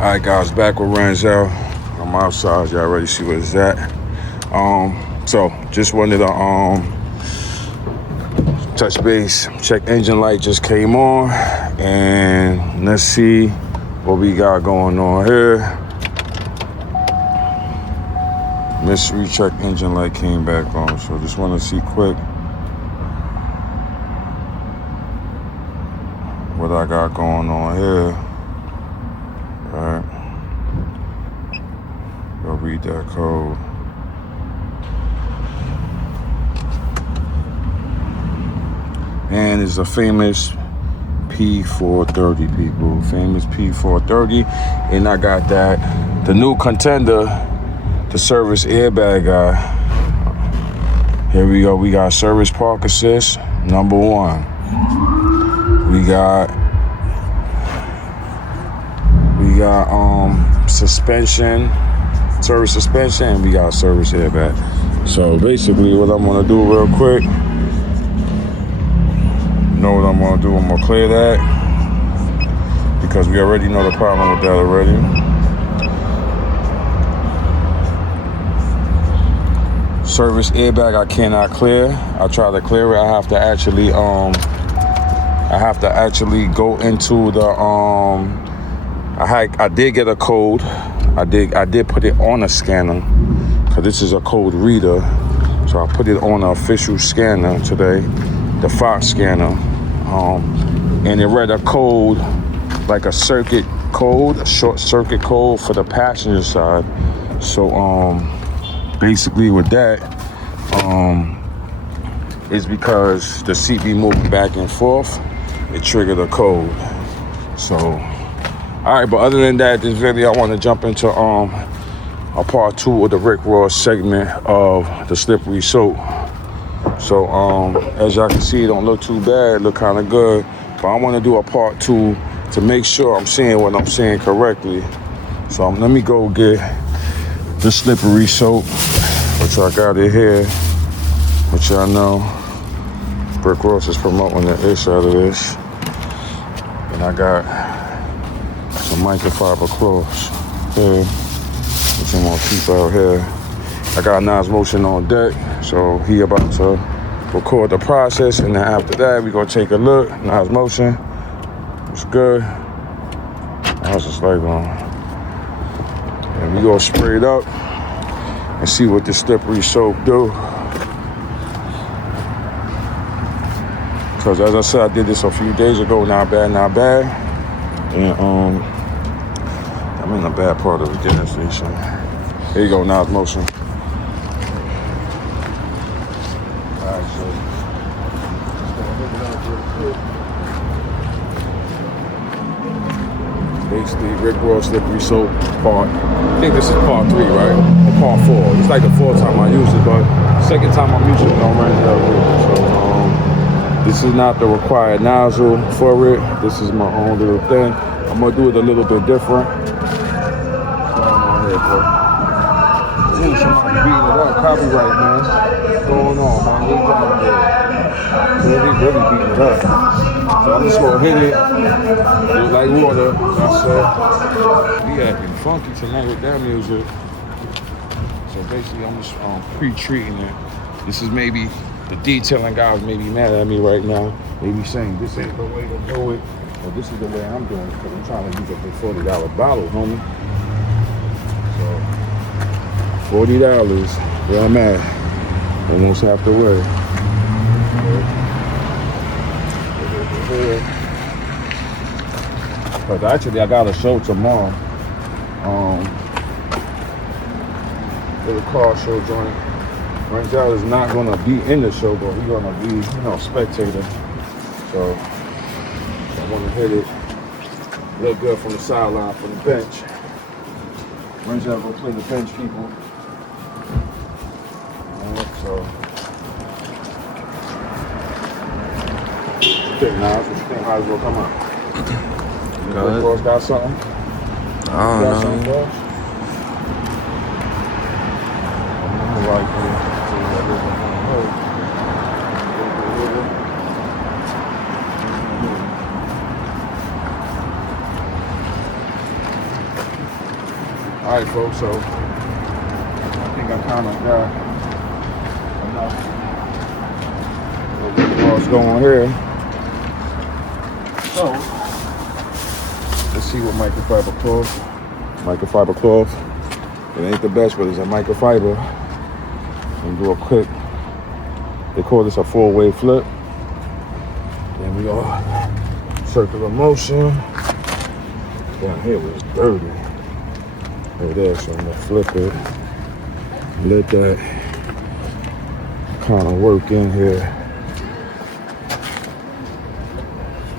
Alright guys, back with Ranzel. I'm outside, y'all already see where it's at. So just wanted to touch base. Check engine light just came on, and let's see what we got going on here. Mystery check engine light came back on, so just want to see quick what I got going on here. Alright, go read that code. And it's a famous P430, people. Famous P430. And I got that, the new contender, the service airbag guy. Here we go. We got service park assist, number 1. We got suspension, service suspension, and we got service airbag. So basically what I'm gonna do real quick, you know what I'm gonna do, I'm gonna clear that because we already know the problem with that already. Service airbag I cannot clear. I try to clear it. I have to actually go into the I did get a code. I did put it on a scanner because this is a code reader. So I put it on an official scanner today, the Fox scanner, and it read a code, like a circuit code, a short circuit code for the passenger side. So basically with that, it's because the seat be moving back and forth, it triggered a code. So, all right, but other than that, this video I want to jump into a part 2 of the Rick Ross segment of the slippery soap. So as y'all can see, it don't look too bad, look kind of good, but I want to do a part 2 to make sure I'm saying what I'm saying correctly. So let me go get the slippery soap, which I got it here, which y'all know Rick Ross is promoting the ish out of this. And I got some microfiber cloths here, which I'm gonna keep out here. I got Nas Motion on deck, so he about to record the process, and then after that we gonna take a look. Nas Motion, it's good. I was just like, and we gonna spray it up and see what this slippery soap do. Because as I said, I did this a few days ago, not bad. And I'm in a bad part of the gas station. Here you go, Nas Motion. Alright, so basically Rick Ross slippery soap part. I think this is part 3, right? Or part 4. It's like the 4th time I used it, but second time I'm using it on Ranzel. So this is not the required nozzle for it. This is my own little thing. I'm gonna do it a little bit different. Ooh, somebody beating it up. Copyright, man. What's going on, man? What you trying to do? Really beating it up. So I'm just gonna hit it. Do it like water. That's it. We acting funky tonight with that music. So basically, I'm just pre-treating it. This is maybe the detailing guys may be mad at me right now. They be saying this ain't the way to do it, or this is the way I'm doing it, because I'm trying to use up the $40 bottle, homie. So $40, where I'm at, almost half the way. Because actually I got a show tomorrow. Little car show joint. Ranzel is not gonna be in the show, but he's gonna be, spectator. So I wanna hit it. Look good from the sideline, from the bench. Ranzel gonna play the bench people. So what you think, Nas? What you think? How it's gonna come out? You think Ross got something? I don't know. All right, folks, so I think I kind of got enough of what's going on here. So, let's see what microfiber cloth. Microfiber cloth. It ain't the best, but it's a microfiber. And do a quick, they call this a 4-way flip. Then we go circular motion. Down here was dirty. Over there, so I'm gonna flip it. Let that kind of work in here.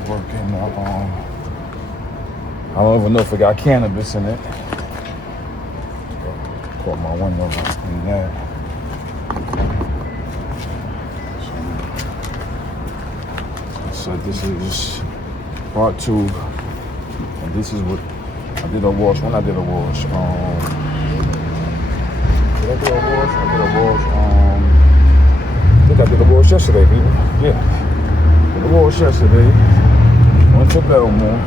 Working I don't even know if it got cannabis in it. Caught my window and clean that. So this is part 2. And this is what I did a wash. When I did a wash, did I do a wash? I did a wash. I think I did a wash yesterday, baby. Yeah, did a wash yesterday. Went to Belmore.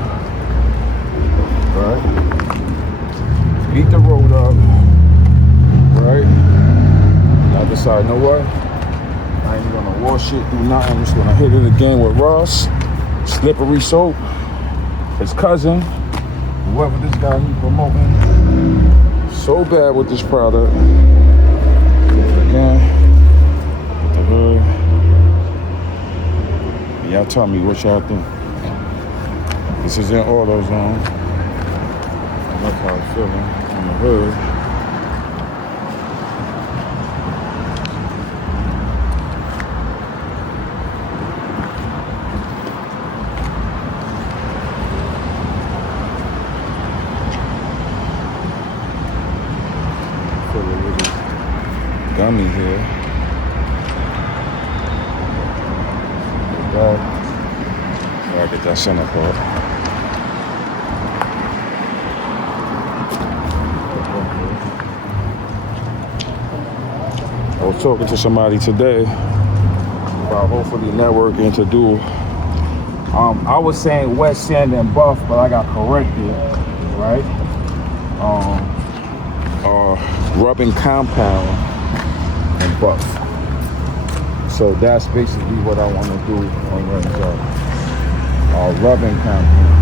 Right. Beat the road up. Right. And I decided, you know what? I ain't gonna wash it, do nothing. I'm just gonna hit it again with Ross. Slippery soap. His cousin. Whoever this guy he promoting. So bad with this product. Again. With the hood. Y'all tell me what y'all think. This is in AutoZone. That's how it's feeling in the hood. Feel a little gummy here. Gotta get that center part. I was talking to somebody today about hopefully networking to do. I was saying wet sand and buff, but I got corrected, right? Rubbing compound and buff. So that's basically what I want to do on Renzo. Rubbing compound.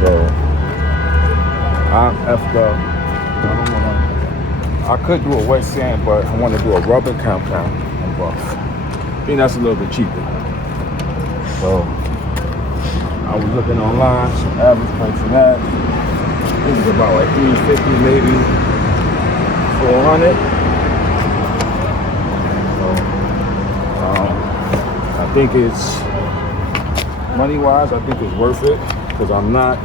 So I'm effed up. I don't want to. I could do a wet sand, but I want to do a rubbing compound and buff. I think that's a little bit cheaper. So I was looking online, some average price for that. This is about like $350, maybe $400. So I think it's money-wise. I think it's worth it because I'm not,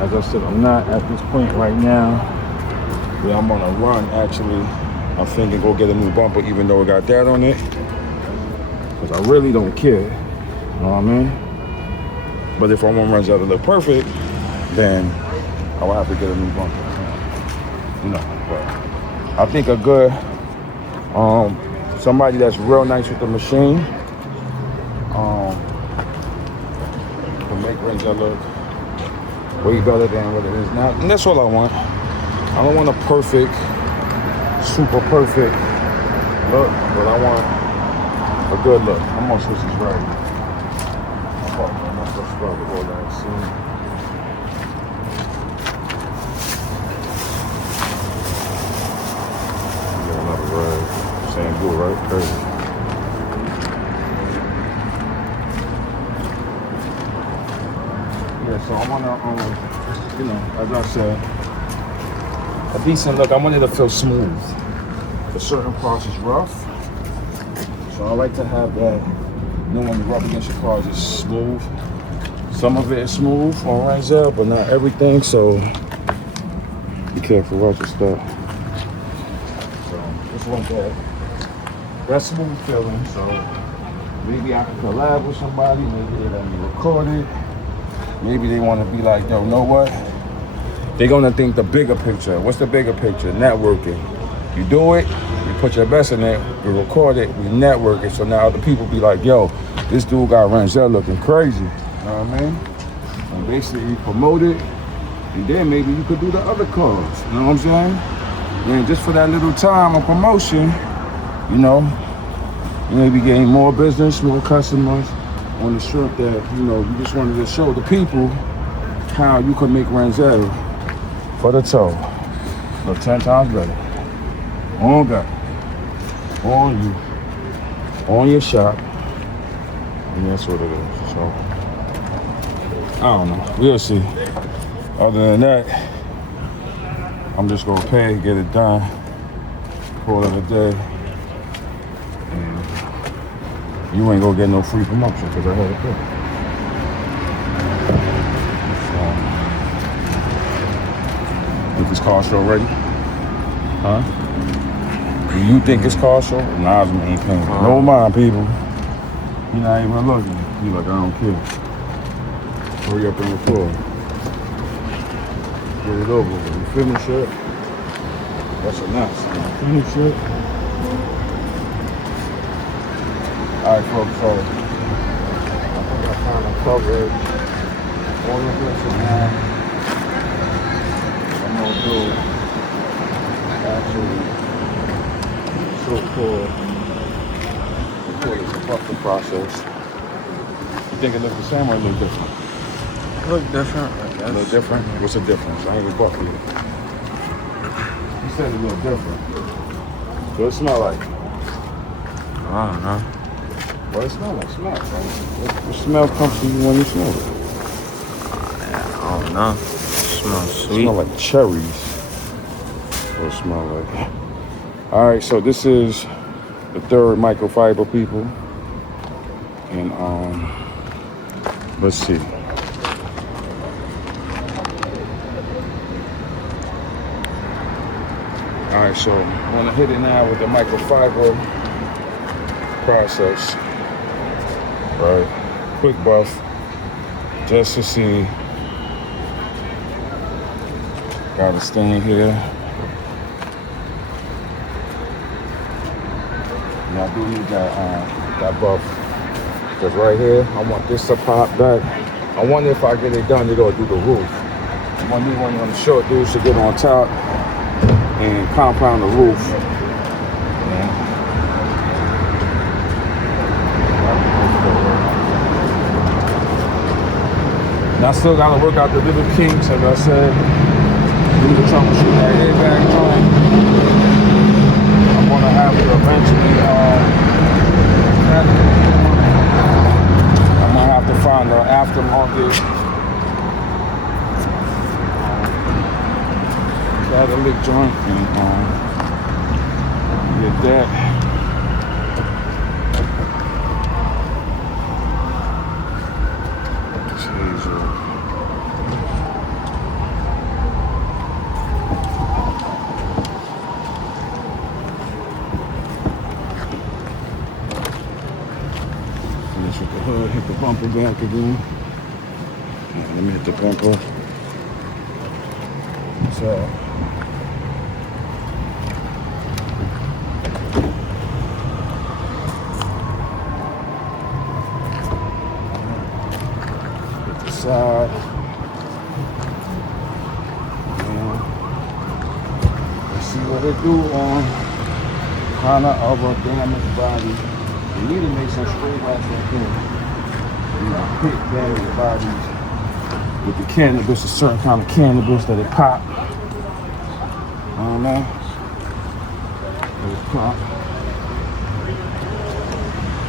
as I said, I'm not at this point right now. Yeah, I'm on a run, actually. I'm thinking go get a new bumper, even though it got that on it. Because I really don't care. You know what I mean? But if I want Renzo to look perfect, then I will have to get a new bumper. You know, but I think a good, somebody that's real nice with the machine, can make Renzo look way better than what it is now. And that's all I want. I don't want a perfect, super perfect look, but I want a good look. I'm gonna switch this right. I'm gonna switch right with all that. See? Get another red. Same blue, right? Crazy. Yeah, so I wanna, you know, as I said, a decent look. I want it to feel smooth. For certain parts it's rough. So I like to have that, you know, when you rub against your cars, it's smooth. Some of it is smooth on Renzo, but not everything, so be careful about your stuff. So just want that smooth feeling. So maybe I can collab with somebody, maybe they let me record it. Maybe they want to be like, yo, know what? They're gonna think the bigger picture. What's the bigger picture? Networking. You do it, you put your best in it, you record it, we network it. So now other people be like, yo, this dude got Renzo looking crazy. You know what I mean? And basically promote it And then maybe you could do the other cars. You know what I'm saying? And just for that little time of promotion, you know, you may be getting more business, more customers on the strip that, you know, you just wanted to show the people how you could make Renzel for the toe look 10 times better. On God. On you. On your shop. And that's what it is. So, I don't know. We'll see. Other than that, I'm just gonna pay, get it done, call it a day. And you ain't gonna get no free promotion because I had to pay. Think it's car show ready? Huh? Do you think it's car show? Nah, ain't paying. No mind, people. He not even looking. He like, I don't care. Hurry up and record. Get it over with. You finish it? That's a nice. Finish it. Alright, folks, so I think I found a coverage. All of this and that. I'm gonna do actually so-called it's a buffer process. You think it looks the same or it look different? Look different, I guess. A little different? What's the difference? I ain't even buffer yet. You said it looked different. What it smell like? I don't know. What it smell like? Smell it, right? What smell comes to you when you smell it? I don't know. It smells It sweet. smell like cherries. What it smell like? All right, so this is the third microfiber, people. And let's see. All right, so I'm gonna hit it now with the microfiber process. Right, quick buff, just to see. Got a stain here. And I do need that buff. Because right here, I want this to pop back. I wonder if I get it done, they're gonna do the roof. I'm gonna need one of them short dudes to get on top and compound the roof. And I still gotta work out the little kinks, like I said. Do the troubleshoot that airbag joint. I'm gonna have to eventually, I'm gonna have to find the aftermarket catalytic joint and get that. Hit the bumper back again. Let me hit the bumper. So hit the side. And let's see what it do on kind of a damaged body. You need to make some straight wax right there. You know, hit damaged bodies with the cannabis, a certain kind of cannabis that it pop. I don't know. Let it pop.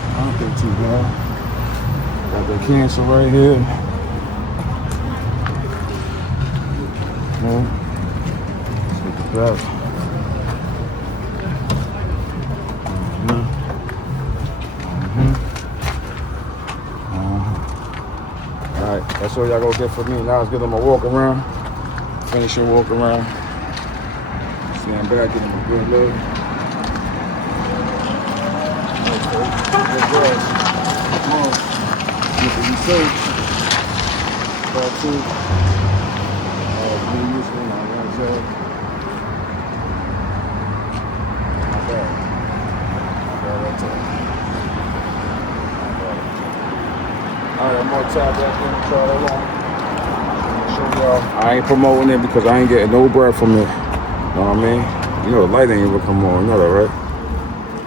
I don't think too bad. Got the cancer right here. Okay. Let's get the back. Alright, that's all y'all gonna get from me. Now let's get them a walk around. Finish your walk around. Stand back, get them a good look. Good grass. Come on. Get the research. Part 2. Me using my Renzel. Not bad. Not bad at all. All right, I'm gonna tap back in and try that on. show y'all. I ain't promoting it because I ain't getting no bread from it. You know what I mean? You know the light ain't even come on. You know that, right?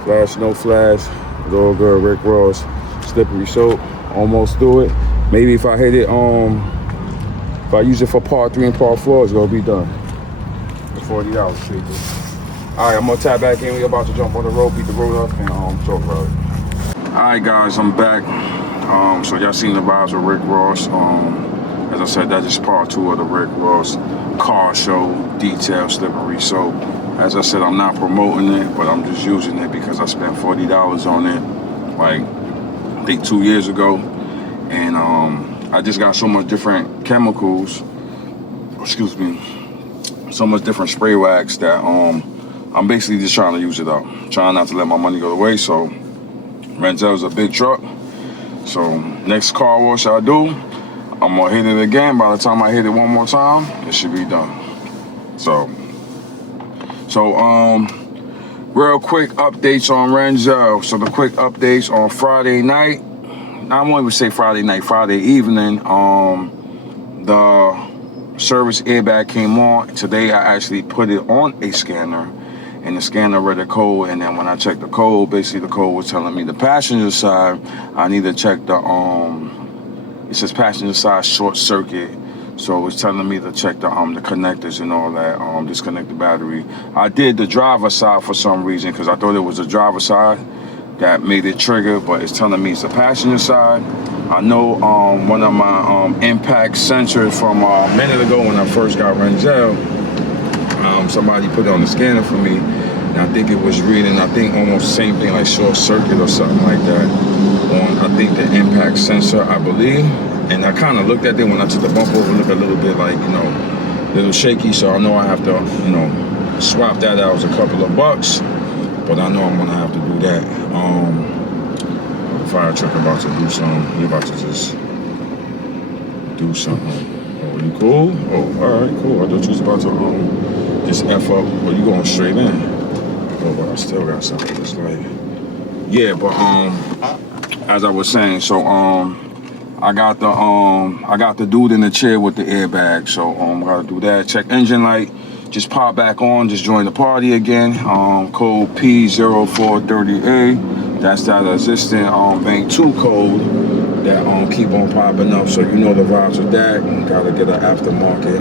Flash, no flash. It's all good. Rick Ross, slippery soap. Almost through it. Maybe if I hit it, if I use it for part 3 and part 4, it's gonna be done. It's $40, people. All right, I'm gonna tap back in. We about to jump on the road, beat the road up, and talk about it. All right, guys, I'm back. So y'all seen the vibes with Rick Ross. As I said, that's just part 2 of the Rick Ross car show, detail, slippery soap. As I said, I'm not promoting it, but I'm just using it because I spent $40 on it, like, I think 2 years ago. And I just got so much different chemicals, excuse me, so much different spray wax that I'm basically just trying to use it up. Trying not to let my money go to waste. So Renzel's a big truck. So next car wash I do, I'm gonna hit it again. By the time I hit it one more time, it should be done. So real quick updates on Renzel. So the quick updates on Friday night. I won't even say Friday night, Friday evening. The service airbag came on. Today I actually put it on a scanner, and the scanner read the code. And then when I checked the code, basically the code was telling me the passenger side, I need to check the it says passenger side short circuit. So it's telling me to check the connectors and all that, disconnect the battery. I did the driver side for some reason because I thought it was the driver side that made it trigger, but it's telling me it's the passenger side. I know one of my impact sensors from a minute ago when I first got Renzel, somebody put it on the scanner for me, and I think it was reading, I think almost the same thing, like short circuit or something like that, on I think the impact sensor, I believe. And I kind of looked at it when I took the bump over, looked a little bit like, you know, a little shaky, so I know I have to, you know, swap that out. It was a couple of bucks, but I know I'm gonna have to do that. The fire truck about to do something. He about to just do something. Oh, you cool? Oh, all right, cool. I thought you was about to just F up. Well, you going straight in. Oh, but I still got something. It's like, yeah, but as I was saying, so I got the dude in the chair with the airbag. So I gotta do that. Check engine light. Just pop back on, just join the party again. Code P0430A. That's that existing bank 2 code that keep on popping up. So you know the vibes with that. You gotta get an aftermarket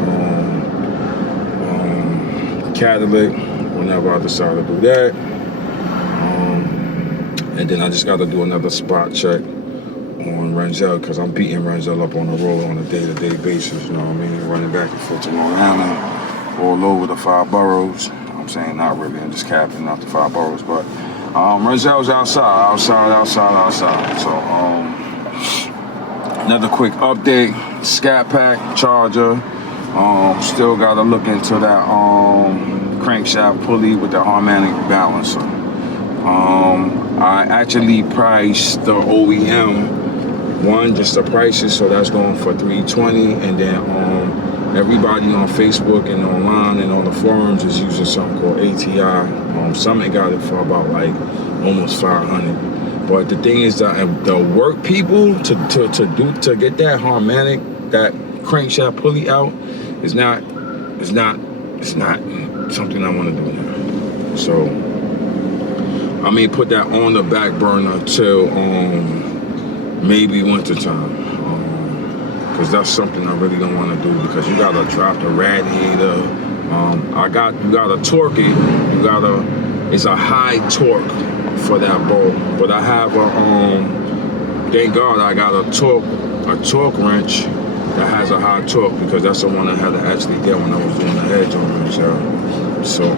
catalytic whenever I decide to do that. And then I just gotta do another spot check on Renzel because I'm beating Renzel up on the road on a day-to-day basis. You know what I mean? Running back and forth to Long Island, all over the 5 boroughs. I'm saying not really, I'm just capping out the 5 boroughs, but Renzel's outside. So another quick update, Scat Pack Charger. Still gotta look into that crankshaft pulley with the harmonic balancer. I actually priced the OEM one, just the prices, so that's going for $320, and then everybody on Facebook and online and on the forums is using something called ATI. Some got it for about like almost $500. But the thing is that the work people to get that harmonic, that crankshaft pulley out is not something I want to do now. So I may put that on the back burner till maybe winter time. Because that's something I really don't want to do, because you gotta drop the radiator. You gotta torque it. It's a high torque for that bolt. But I have thank God I got a torque wrench that has a high torque, because that's the one I had to actually get when I was doing the edge on it. So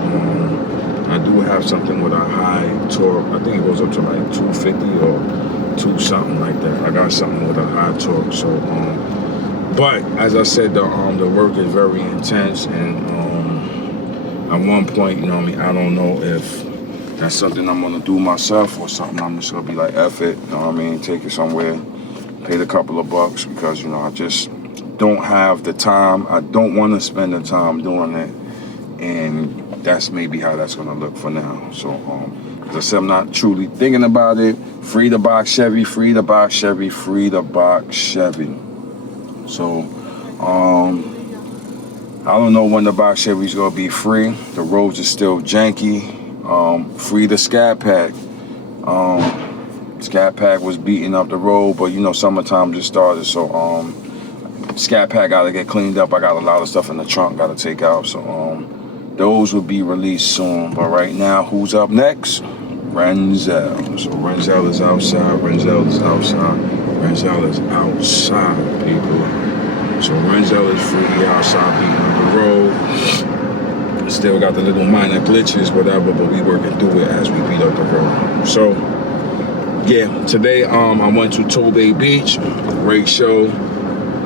I do have something with a high torque. I think it goes up to like 250 or 2 something like that. I got something with a high torque. So but as I said, the work is very intense, and at one point, you know what I mean, I don't know if that's something I'm gonna do myself or something I'm just gonna be like, F it, you know what I mean, take it somewhere, paid a couple of bucks, because, you know, I just don't have the time. I don't want to spend the time doing it, and that's maybe how that's gonna look for now. So as I said, I'm not truly thinking about it. Free the box Chevy, free the box Chevy, free the box Chevy. So I don't know when the box Chevy's gonna be free. The roads are still janky. Free the Scat Pack. Scat Pack was beating up the road, but you know, summertime just started, so Scat Pack gotta get cleaned up. I got a lot of stuff in the trunk gotta take out, so those will be released soon. But right now, who's up next? Renzel. So Renzel is outside. Renzel is outside. Renzel is outside, people. So Renzel is free outside beating up the road. Still got the little minor glitches, whatever, but we working through it as we beat up the road. So yeah, today I went to Tobay Beach. Great show,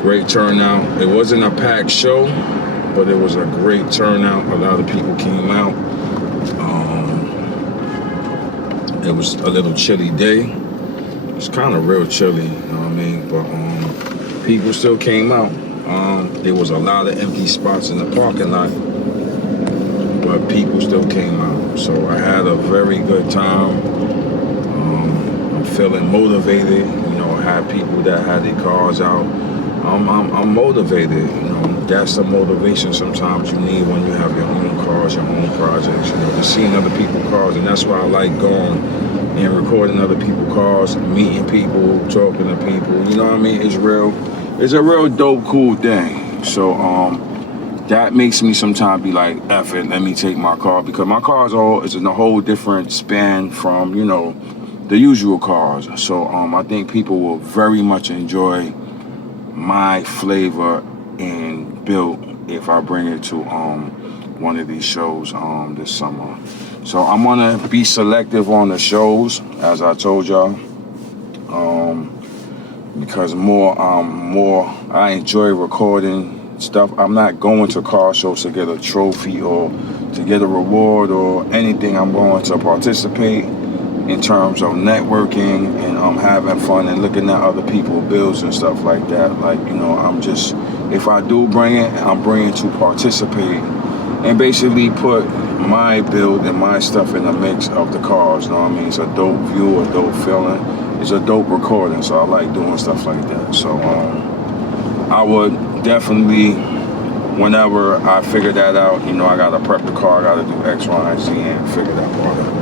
great turnout. It wasn't a packed show, but it was a great turnout. A lot of people came out. It was a little chilly day. It's kind of real chilly, you know what I mean? But people still came out. There was a lot of empty spots in the parking lot, but people still came out. So I had a very good time. I'm feeling motivated. You know, I had people that had their cars out. I'm motivated. You know, that's the motivation sometimes you need when you have your own cars, your own projects. You know, just seeing other people's cars, and that's why I like going and recording other people's cars, meeting people, talking to people. You know what I mean? It's real. It's a real dope, cool thing. So that makes me sometimes be like, F it, let me take my car, because my car's is in a whole different span from, you know, the usual cars. So I think people will very much enjoy my flavor and build if I bring it to one of these shows this summer. So I'm gonna be selective on the shows, as I told y'all, because more I enjoy recording stuff. I'm not going to car shows to get a trophy or to get a reward or anything. I'm going to participate in terms of networking and having fun and looking at other people's builds and stuff like that. Like, you know, if I do bring it, I'm bringing to participate and basically put my build and my stuff in the mix of the cars. You know what I mean? It's a dope view, a dope feeling. It's a dope recording, so I like doing stuff like that. So I would definitely, whenever I figure that out, you know, I gotta prep the car, I gotta do X, Y, and Z and figure that part out.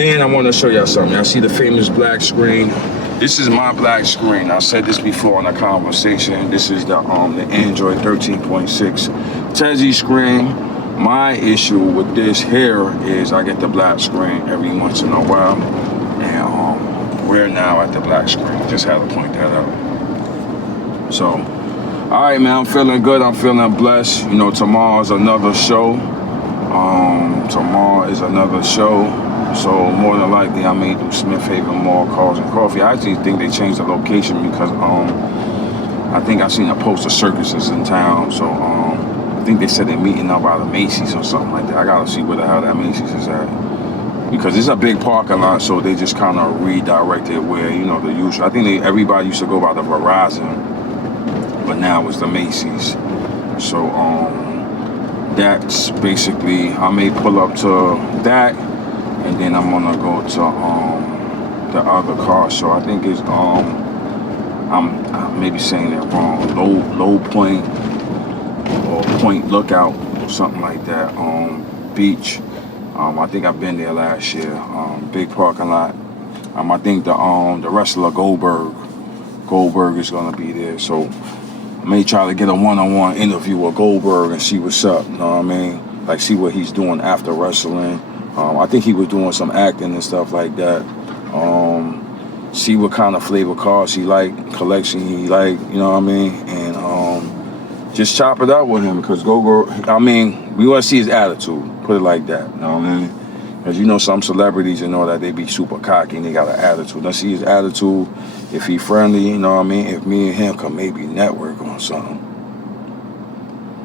And I wanna show y'all something. Y'all see the famous black screen? This is my black screen. I said this before in a conversation. This is the Android 13.6 Tezzy screen. My issue with this here is I get the black screen every once in a while, and we're now at the black screen. Just had to point that out. So, all right, man, I'm feeling good. I'm feeling blessed. You know, tomorrow's another show. Tomorrow is another show. So more than likely, I may do Smith Haven Mall, Cars and Coffee. I actually think they changed the location because I think I seen a post of circuses in town. So I think they said they're meeting up by the Macy's or something like that. I gotta see where the hell that Macy's is at. Because it's a big parking lot, so they just kind of redirected where, you know, the usual. I think everybody used to go by the Verizon, but now it's the Macy's. So that's basically, I may pull up to that, and then I'm gonna go to the other car. So I think it's I'm maybe saying it wrong. Low Point or Point Lookout or something like that. Beach. I think I've been there last year. Big parking lot. I think the wrestler Goldberg is gonna be there. So I may try to get a one-on-one interview with Goldberg and see what's up. You know what I mean? Like see what he's doing after wrestling. I think he was doing some acting and stuff like that. See what kind of flavor cars he like, collection he like. You know what I mean? And just chop it up with him because Goldberg. I mean, we want to see his attitude. Put it like that, you know what I mean? Because you know some celebrities, you know that they be super cocky and they got an attitude. Let's see his attitude. If he friendly, you know what I mean? If me and him can maybe network on something.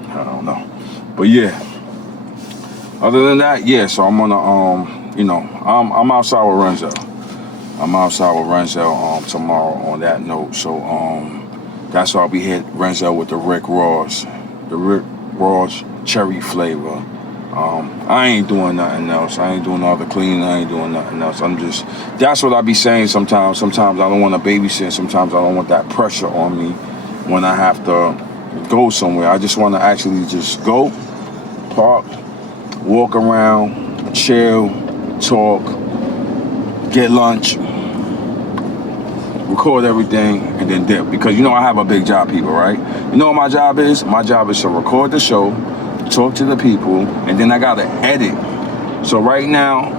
I don't know. But yeah. Other than that, yeah, so I'm gonna, you know, I'm outside with Renzel. I'm outside with Renzel tomorrow on that note. So that's why we hit Renzel with the Rick Ross. The Rick Ross cherry flavor. I ain't doing nothing else. I ain't doing all the cleaning. I ain't doing nothing else. That's what I be saying sometimes. Sometimes I don't want to babysit. Sometimes I don't want that pressure on me when I have to go somewhere. I just want to actually just go, park, walk around, chill, talk, get lunch, record everything, and then dip. Because you know I have a big job, people, right? You know what my job is? My job is to record the show, talk to the people, and then I gotta edit. So right now,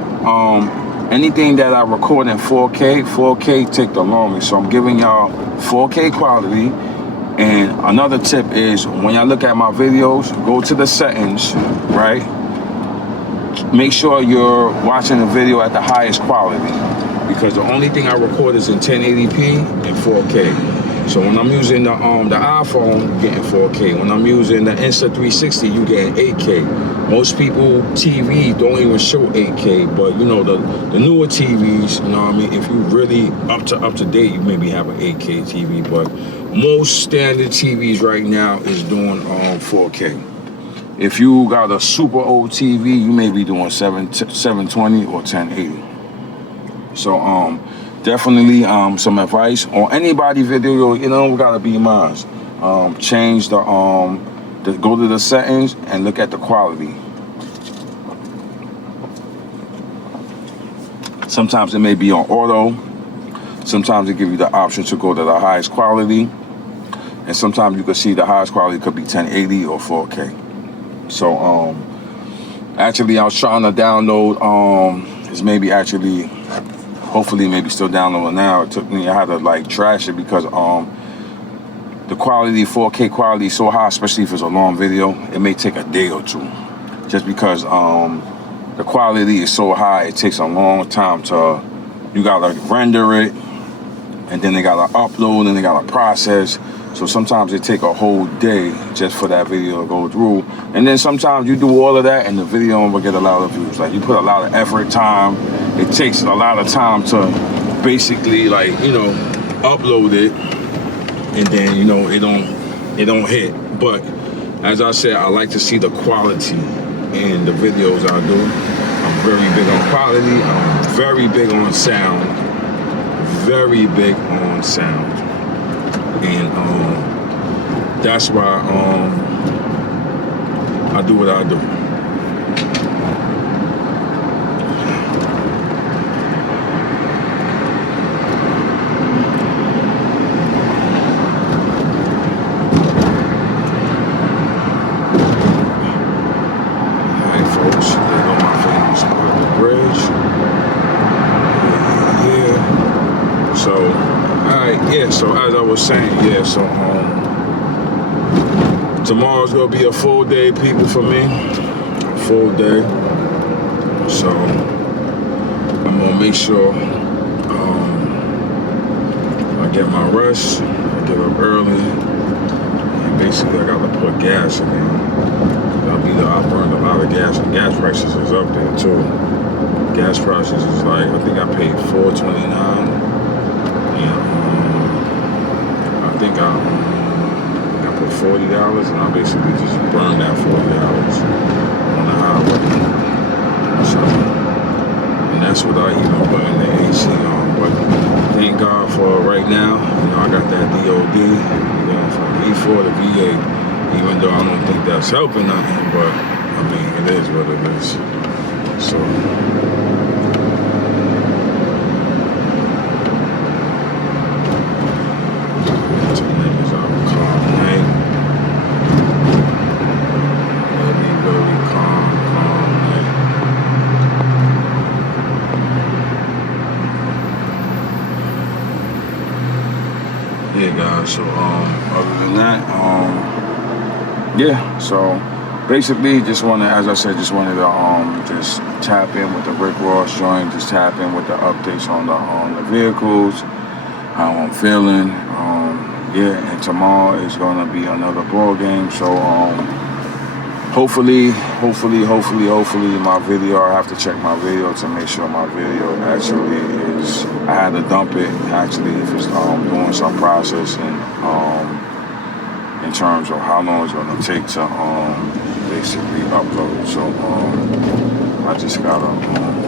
anything that I record in 4K take the longest. So I'm giving y'all 4K quality. And another tip is when y'all look at my videos, go to the settings, right? Make sure you're watching the video at the highest quality, because the only thing I record is in 1080p and 4K. So when I'm using the iPhone, you're getting 4K. When I'm using the Insta360, you're getting 8K. Most people TV don't even show 8K, but you know the newer TVs, you know what I mean? If you really up to date, you maybe have an 8K TV, but most standard TVs right now is doing 4K. If you got a super old TV, you may be doing 720 or 1080. So definitely some advice on anybody video, you know, gotta be mine. Change the go to the settings and look at the quality. Sometimes it may be on auto. Sometimes it give you the option to go to the highest quality. And sometimes you can see the highest quality could be 1080 or 4K. So actually I was trying to download it's maybe actually hopefully maybe still downloading now. It took me, I had to like trash it because the quality, 4K quality is so high, especially if it's a long video. It may take a day or two, just because the quality is so high. It takes a long time to, you gotta render it, and then they gotta upload, and they gotta process. So sometimes it take a whole day just for that video to go through. And then sometimes you do all of that and the video will get a lot of views. Like you put a lot of effort, time. It takes a lot of time to basically, like, you know, upload it, and then, you know, it don't hit. But as I said, I like to see the quality in the videos I do. I'm very big on quality. I'm very big on sound. Very big on sound. And that's why I do what I do. Alright folks, there go my famous part of the bridge. Yeah. So alright, yeah, so as I was saying, yeah, so tomorrow's gonna be a full day, people, for me. A full day. So I'm gonna make sure I get my rest, I get up early, and basically I gotta put gas in there. I burned a lot of gas, and gas prices is up there too. Gas prices is like, I think I paid $4.29. I think I put $40 and I basically just burned that $40 on the highway. So, and that's without even putting the AC on. But thank God for right now. You know, I got that DOD, you know, from E4 to VA, even though I don't think that's helping nothing, but I mean, it is what it is. So. Yeah, guys, so other than that, yeah, so basically just wanted, as I said, just wanted to just tap in with the Rick Ross joint, just tap in with the updates on the vehicles, how I'm feeling. Yeah, and tomorrow is gonna be another ball game, so hopefully my video, I have to check my video to make sure my video actually is, I had to dump it actually if it's doing some processing in terms of how long it's gonna take to basically upload. So I just gotta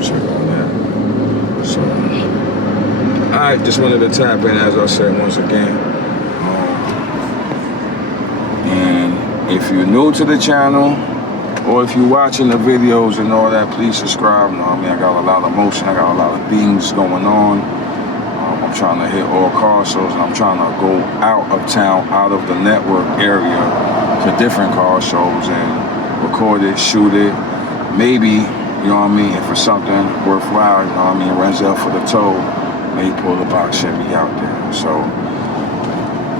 check on that. So I just wanted to tap in, as I said once again. And if you're new to the channel, or if you're watching the videos and all that, please subscribe. You know what I mean? I got a lot of motion. I got a lot of things going on. I'm trying to hit all car shows, and I'm trying to go out of town, out of the network area to different car shows and record it, shoot it. Maybe, you know what I mean, if it's something worthwhile, you know what I mean, Renzel for the tow, may pull the box Chevy out there. So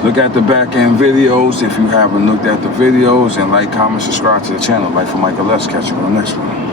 look at the back end videos if you haven't looked at the videos, and like, comment, subscribe to the channel. Like for Michael, let's catch you on the next one.